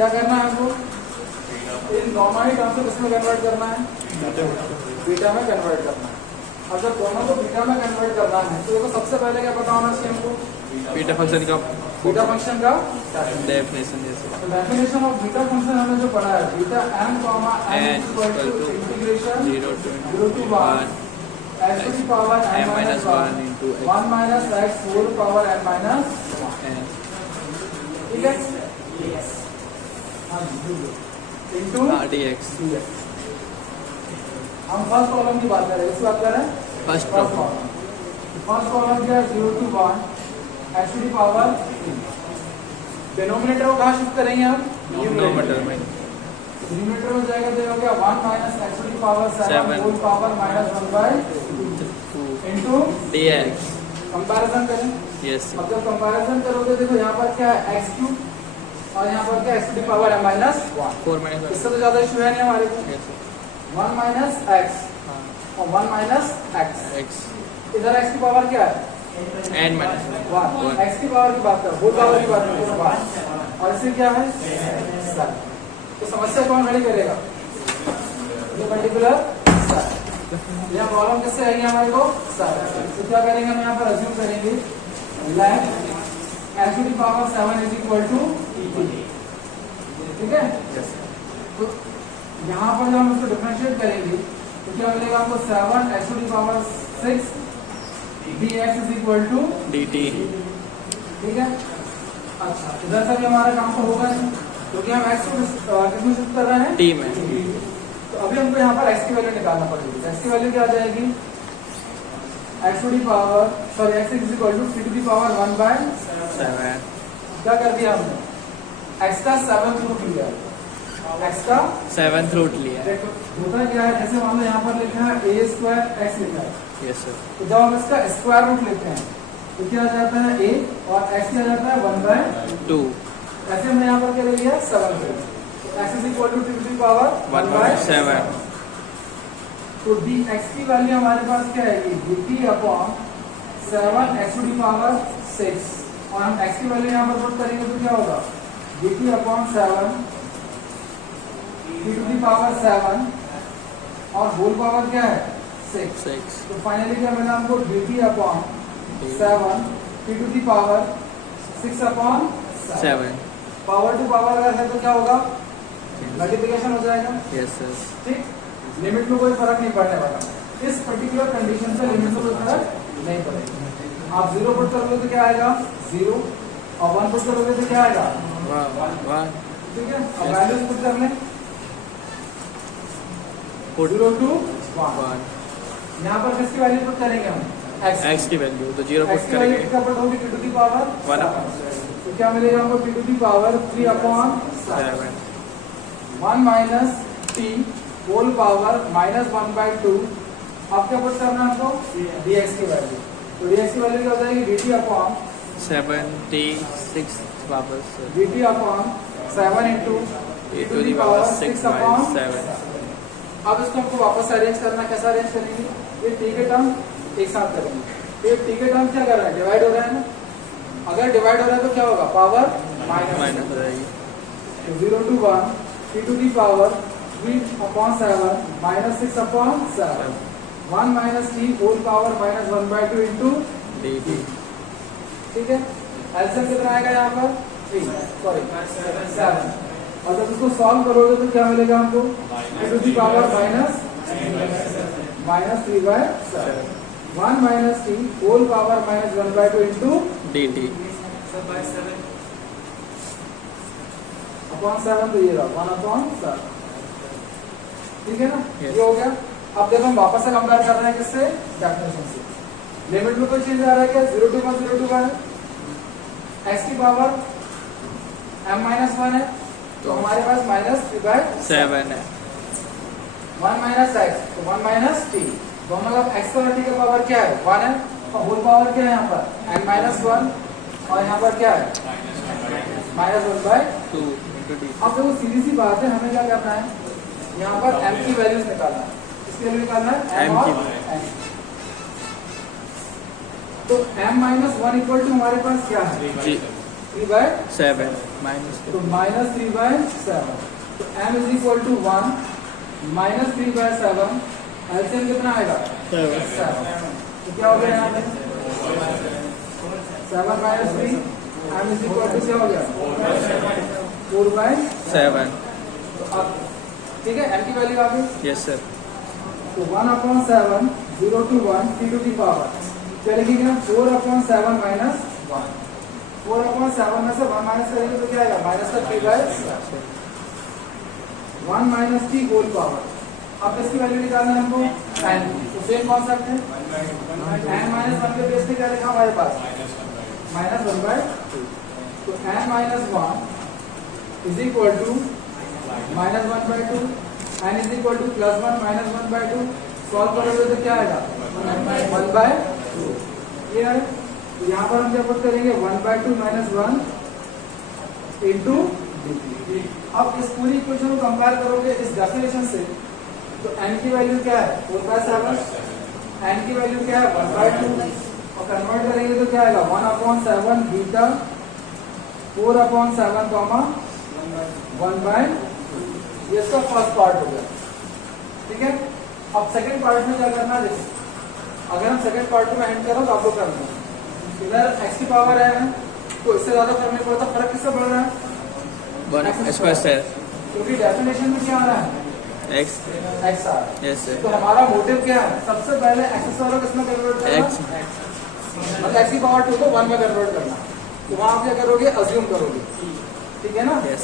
क्या करना है आपको, इन गामा ही टर्म से किसमें कन्वर्ट करना है, बीटा में कन्वर्ट करना है। अब जब दोनों को बीटा में कन्वर्ट करना है तो देखो सबसे पहले क्या पता होना चाहिए हमको, बीटा फंक्शन का definition. Definition of beta function हमने जो पढ़ा है, beta m comma n equal to integration 0 to 1 x to the power n minus 1 into 1 minus x whole power n minus 1, ठीक है, इंटू dx। हम फर्स्ट कॉलम की बात कर रहे हैं, इसकी बात कर रहे हैं फर्स्ट कॉलम क्या है, 0 to 1 x to the power, denominator को कहाँ शिफ्ट करेंगे हम, न्यूमरेटर में। डिनोमिनेटर में जाएगा तो हो गया 1 minus x to the power 7 whole power minus 1 by 2 into dx। Comparison करें। यस। अब जब कंपैरिजन करोगे देखो यहाँ पर क्या है x क्यूब और यहाँ पर क्या x to the power m minus 1, 4 minus 1। इससे तो ज्यादा इशू है नहीं हमारे को। यस 1 minus x और 1 minus x, x इधर x की पावर क्या है, n minus 1, x की पावर की बात कर, होल पावर की बात कर, और इससे क्या है 7। तो समस्या कौन खड़ी करेगा, ये पर्टिकुलर 7। यह प्रॉब्लम किससे आएगी हमारे को, 7। तो क्या करेंगे हम यहाँ पर अज्यूम करेंगे lamp x to the power 7 is equal to ठीक है। तो यहाँ पर जब हम इसको डिफरेंशिएट करेंगे तो क्या मिलेगा हमको, 7 x to the power 6 dx is equal to dt। ठीक है। अच्छा इधर से भी हमारा काम तो होगा नहीं क्योंकि हम x को किसमें शिफ्ट कर रहे हैं, t में। तो अभी हमको यहाँ पर x की वैल्यू निकालना पड़ेगी। x की वैल्यू क्या आ जाएगी, x to the power x is equal to c to the power 1 by 7। क्या कर दिया हमने, x का 7th रूट लिया, x का 7th रूट लिया। देखो होता क्या है, जैसे मान लो यहाँ पर लिखा है a स्क्वायर x लिखा है, यस सर। तो जब हम इसका स्क्वायर रूट लेते हैं तो क्या आ जाता है a और x क्या आ जाता है 1 by 2। ऐसे हमने यहाँ पर क्या ले लिया 7 रूट, तो x is equal to 2 to the power 1 by 7। तो dx की वैल्यू हमारे पास क्या आएगी, dt upon 7 x to the power 6, और हम x की वैल्यू यहाँ पर पुट करेंगे तो क्या होगा, dt upon 7 to the power 7 और होल पावर क्या है 6। तो फाइनली क्या मिला हमको, dt upon 7 to the power 6 upon 7। Power to power अगर है तो क्या होगा, मल्टीप्लिकेशन हो जाएगा। Yes sir. ठीक, लिमिट में कोई फर्क नहीं पड़ने वाला, इस पर्टिकुलर कंडीशन से लिमिट में कोई फर्क नहीं पड़ेगा। आप 0 पुट करोगे तो क्या आएगा 0 और 1 पुट करोगे तो क्या आएगा 1। ठीक है। अब वैल्यूज पुट कर लें, 0 to 1। यहाँ पर किसकी वैल्यू पुट करेंगे हम, x की वैल्यू तो 0 पुट x की वैल्यू करेंगे। कितना पुट होगी, t to the power 1 तो क्या मिलेगा हमको, t to the power 3 upon 7। 1 minus t whole power minus 1 by 2। अब क्या पुट करना है हमको, dx की वैल्यू, तो dx की वैल्यू क्या हो जाएगी, dt अपॉन 76 वापस dt upon 7 into e to the power 6 upon by 7। अब इसको हमको वापस अरेंज करना, कैसा अरेंज करेंगे, ये t के टर्म एक साथ करेंगे, ये t के टर्म क्या कर रहा है, डिवाइड हो रहा है ना, अगर डिवाइड हो रहा है तो क्या होगा, पावर माइनस हो जाएगी। 0 to 1 t to the power 3 upon 7 minus 6 upon 7 1 minus t whole power minus 1 by 2 into dt। ठीक है। एलसीएम कितना आएगा यहाँ पर 3 सॉरी 7, और जब इसको सॉल्व करोगे तो क्या मिलेगा हमको, t to the power minus 3 by 7 1 minus t whole power minus 1 by 2 into dt। Upon 7 तो ये रहा 1 अपॉन 7, ठीक है ना। Yes. ये हो गया। अब देखो हम वापस से कंपेयर कर रहे हैं किससे, डेफिनेशन से। लिमिट में कोई चीज आ रहा है क्या, 0 to 1 0 to 1 है, x की पावर m minus 1 है तो हमारे पास minus 3 by 7 है। 1 minus x तो 1 minus t, दोनों का x और t का पावर क्या है 1 है, और होल पावर क्या है यहाँ पर n minus 1, और यहाँ पर क्या है minus 1 by 2 into dt। अब देखो सीधी सी बात है, हमें क्या करना है, यहाँ पर m की वैल्यूज निकालना है, इसके लिए निकालना है m और n। तो m minus 1 इक्वल टू हमारे पास क्या है, 7 minus तो -3/7 तो m is equal to 1 -3/7 LCM कितना आएगा 7 तो क्या हो गया यहाँ पे 7 - 3 m इज इक्वल टू क्या हो गया 4/7 तो अब ठीक है m की वैल्यू आ गई yes sir तो 1/7 0 to 1 t to the power क्या लिखेंगे 4/7 -1 4/7 में से 1 माइनस करेंगे तो क्या आएगा -3/7 1 माइनस t होल पावर अब इसकी वैल्यू निकालना है हमको n तो सेम कॉन्सेप्ट है n -1 के बेस पे क्या लिखा हमारे पास -1/2 तो n -1 is equal to -1/2 n is equal to +1 -1/2 solve करोगे तो क्या आएगा 1/2 ये है तो यहाँ पर हम क्या पुट करेंगे 1/2 - 1 इंटू अब इस पूरी इक्वेशन को कंपेयर करोगे इस डेफिनेशन से तो n की वैल्यू क्या है 4/7 n की वैल्यू क्या है 1/2 और कन्वर्ट करेंगे तो क्या आएगा 1/7 बीटा 4/7 1/2 ये इसका फर्स्ट पार्ट हो गया ठीक है अब सेकंड पार्ट में क्या करना है देखो अगर हम सेकंड पार्ट में एंड करो तो आप लोग करना है इधर x की पावर है तो इससे ज्यादा फर्क नहीं पड़ता फर्क किससे बढ़ रहा है 1 square sir क्योंकि डेफिनेशन में क्या आ रहा है x x आ रहा है yes sir तो हमारा मोटिव क्या है सबसे पहले x वाला किसमें कन्वर्ट करना x मतलब x की पावर 2 को 1 में कन्वर्ट करना तो वहां आप क्या करोगे अज्यूम करोगे ठीक है ना yes